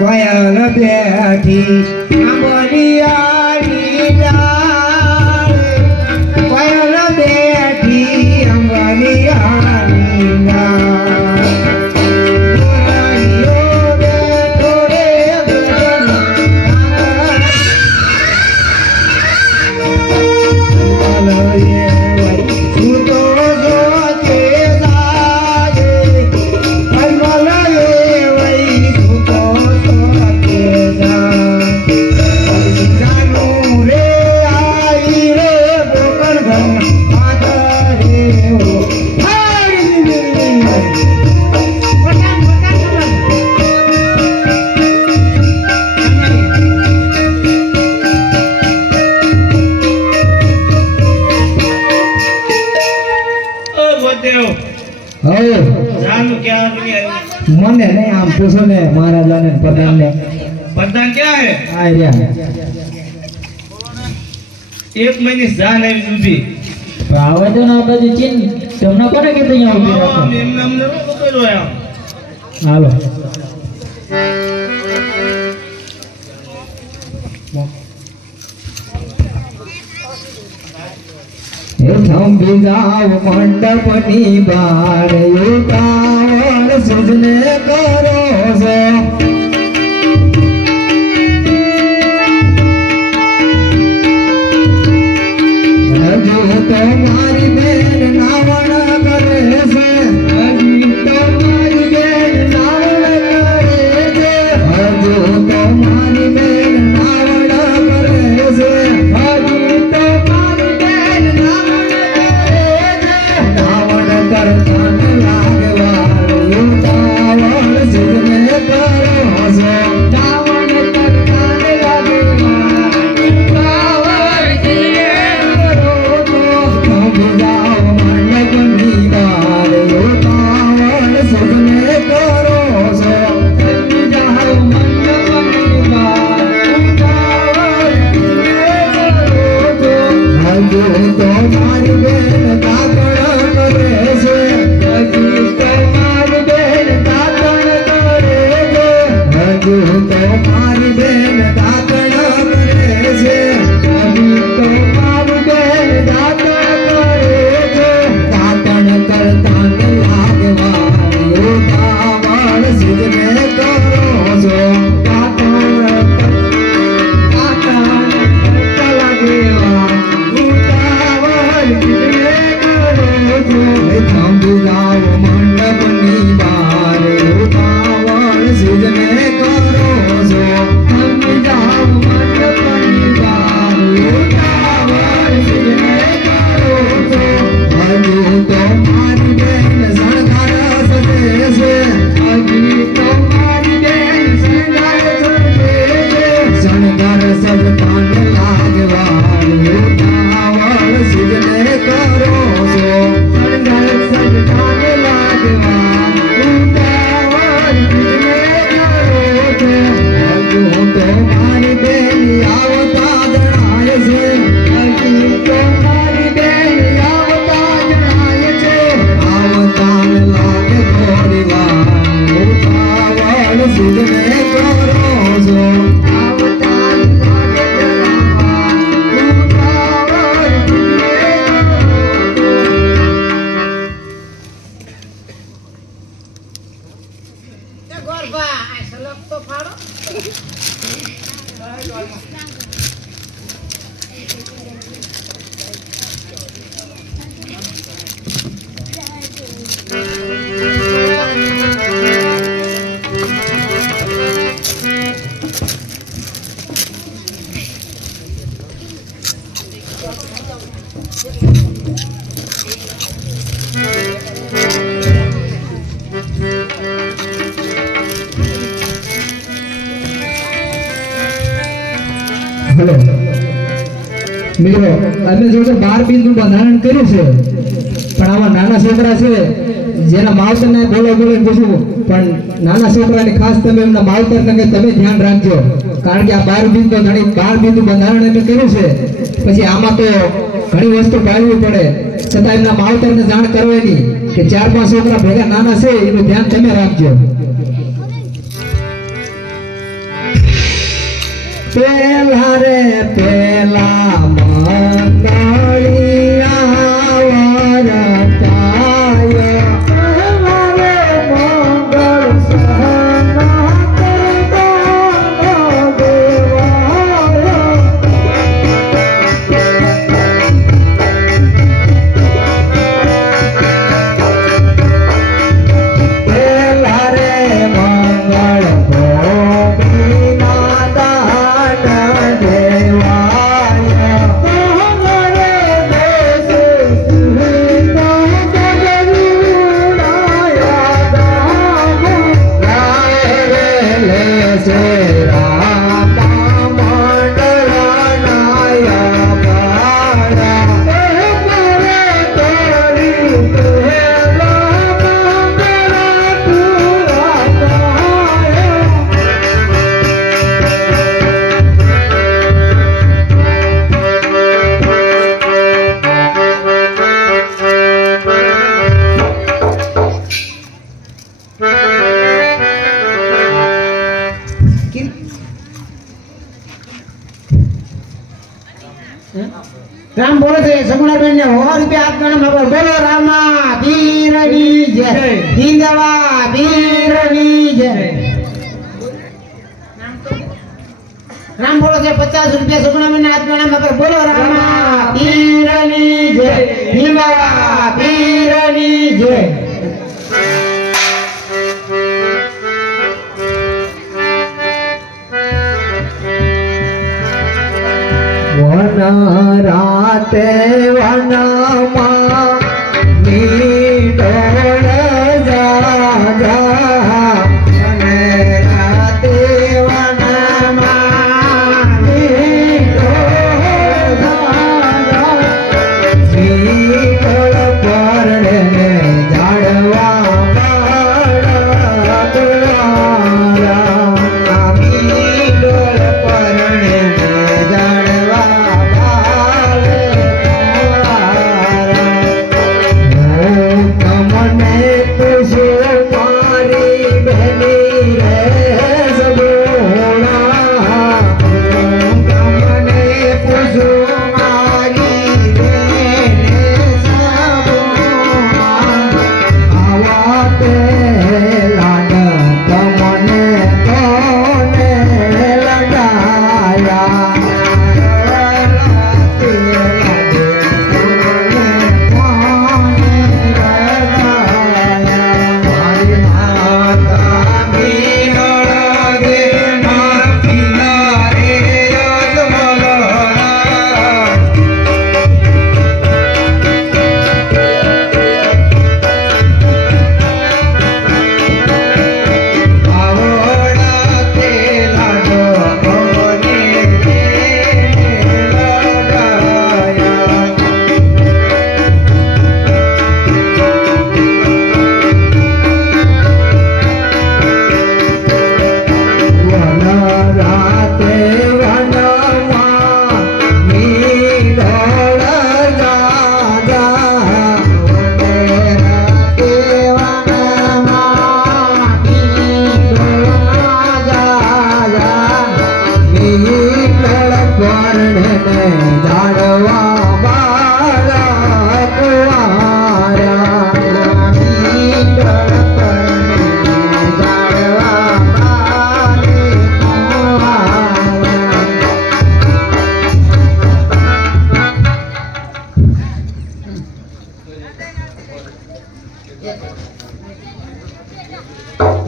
કોયલ બેઠી આંબલિયાની ડાળે કોયલ બેઠી આંબલિયાની ડાળે ગોરાઈયો બેઠો રે મને नहीं आम पूछो ने महाराजा ने प्रधान क्या है आर्या एक महीने जान है उभी आवे तो ना बाजू चीन तुमने कोने के तैयार हो गया हम हमने को करो आया हालो थम बिजाव मंडपनी बार युतावल सुजने करो सो हजू तो मारी बेन नावण करे से हजू तो मारी बेन नावण करे से हजू तो मारी बेन नावण करे से हजू तो मारी बेन नावण करतान लागवार युतावल सुजने करो सो नावण करतान लागवार युतावल सुजने करो सो हम जाओ मंडपनी बार युतावल सुजने करो सो हम जाओ मंडपनी बार युतावल सुजने करो सो हजू तो मारी बेन दाकड़ करे से हजू तो मारी बेन दाकड़ करे से हजू तो मारी बेन दाकड़ करे से हजू तो मारी बेन दाकड़ करे से दाकड़ करतान लागवार युतावल सुजने करो सो दाकड़ लागवार युतावल सुजने करो सो थम बिजाव मंडपनी बार युतावल सुजने करो सो थम बिजाव मंडपनी बार युतावल सुजने करो सो हजू तो मारी बेन शणगार सजे से हजू तो मारी बेन शणगार सजे से शणगार सजतान लागवार युतावल सुजने करो सो शणगार सजतान लागवार युतावल सुजने करो सो हजू तो मारी बेन आवता जनाय से हजू तो मारी बेन आवता जनाय से आवतान लागे थोड़ी वार युतावल सुजने करो सो आवतान लागे जनाय युतावल सुजने करो सो गरबा आइसलक तो फाड़ो हेलो મિત્રો અમે જો 12 બિંદુ બંધારણ કર્યું છે પણ આવા નાના છોકરા છે જેના માવતરને બોલો પૂછવું પણ નાના છોકરાને ખાસ તમે એમના માવતરને કે તમે ધ્યાન રાખજો કારણ કે આ 12 બિંદુ બંધારણ અમે કર્યું છે પછી આમાં તો ઘણી વસ્તુ પાળવી પડે છતાં એમના માવતરને જાણ કરવાની કે 4-5 છોકરા ભેગા નાના છે એનું ધ્યાન તમે રાખજો પેલા રે પેલા મંગળિયા વરતાય મારે મંગળ સહના કરતા દેવાય પેલા રે મંગળ ભોગીના દાન દેવાય તમારે દેશ સુહિતા જગરુણાયા દામ રાયલે સે રામા મંડળનાયા બાળા મારે તોરી પેલા મંગળ પૂરા થાય રામ બોલે છે સગુણાબેન ને 100 રૂપિયા આપવાના બાપા બોલો રામા પીરની જય હિંદવા પીરની જય રામ બોલે છે 50 રૂપિયા સગુણાબેન ને આપવાના બાપા બોલો રામા પીરની જય હિંદવા પીરની જય વન રાતે વનમાં નીડોળ જાજા અને રાતે વનમાં નીડોળ જાજા નીડોળ પરણે જાડવા બાળા દુલારા નીડોળ પરણે જાડવા તમને પૂછો મારી બહેની રે સગુણા તમને પૂછો મારી બહેની સગુણા આવા પેલા તમને કોને લગાયા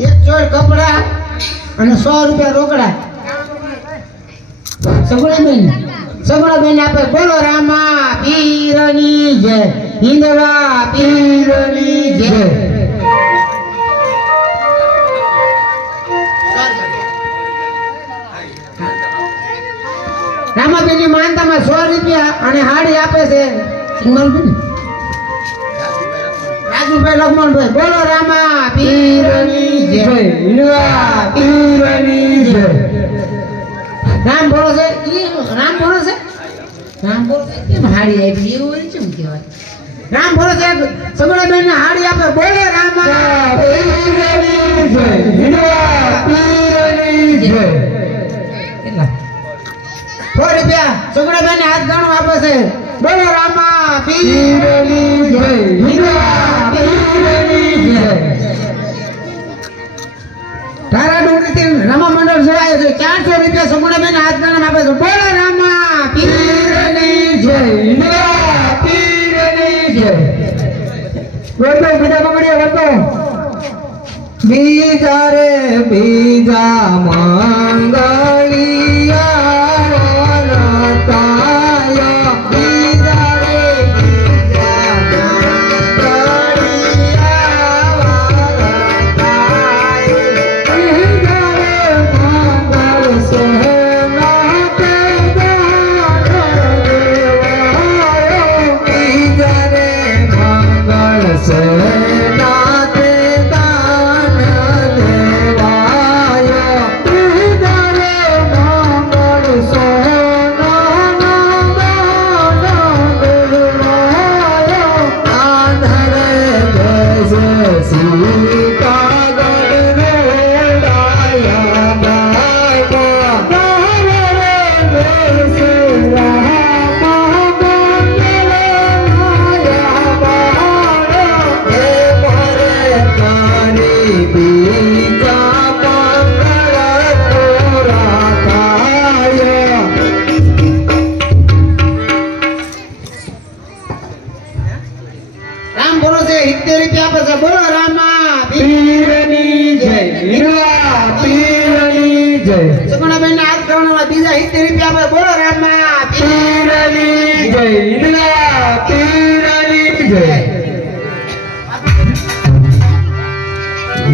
એક જોડ કપડા અને 100 રૂપિયા રોકડા સગુણાબેન આપે બોલો રામા પીરની જય હિંદવા પીરની જય રામાબેન ની માનતામાં 100 રૂપિયા અને હાડી આપે છે રાજુભાઈ લખમણભાઈ બોલો રામા પીરની જય હિંદવા પીરની જય રામ બોલો છે રામ બોલો છે કેમ હાડી આપી એવું હોય કેમ કહેવાય રામ બોલો છે સગુણાબેન ને હાડી આપે બોલો રામા પીરની જય હિંદવા પીરની જય કેટલા રૂપિયા સુગુણાબેન હાથ ઘણું આપે છે બોલો રામા પીરની જય હીરા પીરની જય તારા ડુંગરીથી રમા મંડળ જોવાય છે 400 રૂપિયા સુગુણાબેન હાથ ઘણું આપે છે બોલો રામા પીરની જય હીરા પીરની જય બોલો બીજા પકડીએ બોલો બીજા રે બીજા મંગળિયા રતાયા બીજા રે બીજા મંગળિયા બીજા રે મંગળ સોના તે દાન દેવાયો બીજા રે મંગળ સોના તે દાન દેવાયો બીજા રે મંગળ સોના દાન દેવાયો આંધળે દેશ સીતા ગઢ રોડાયા બાપા આંધળે દેશ રામા મંગળાયા બાળો હે મારે તારી બીજા મંગળ પૂરા થાય રામ બોલો છે 70 રૂપિયા આપે છે બોલો રામા પીરની જય હીરા પીરની જય સુગુણાબેન હાથ ઘણું બીજા 70 રૂપિયા આપે બોલો રામા પીરની જય હીરા પીરની જય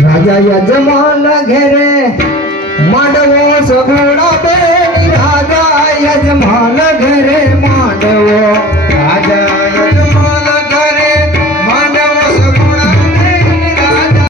રાજા યજમાન ઘેરે માંડવો સગુણા બેની રાજા યજમાન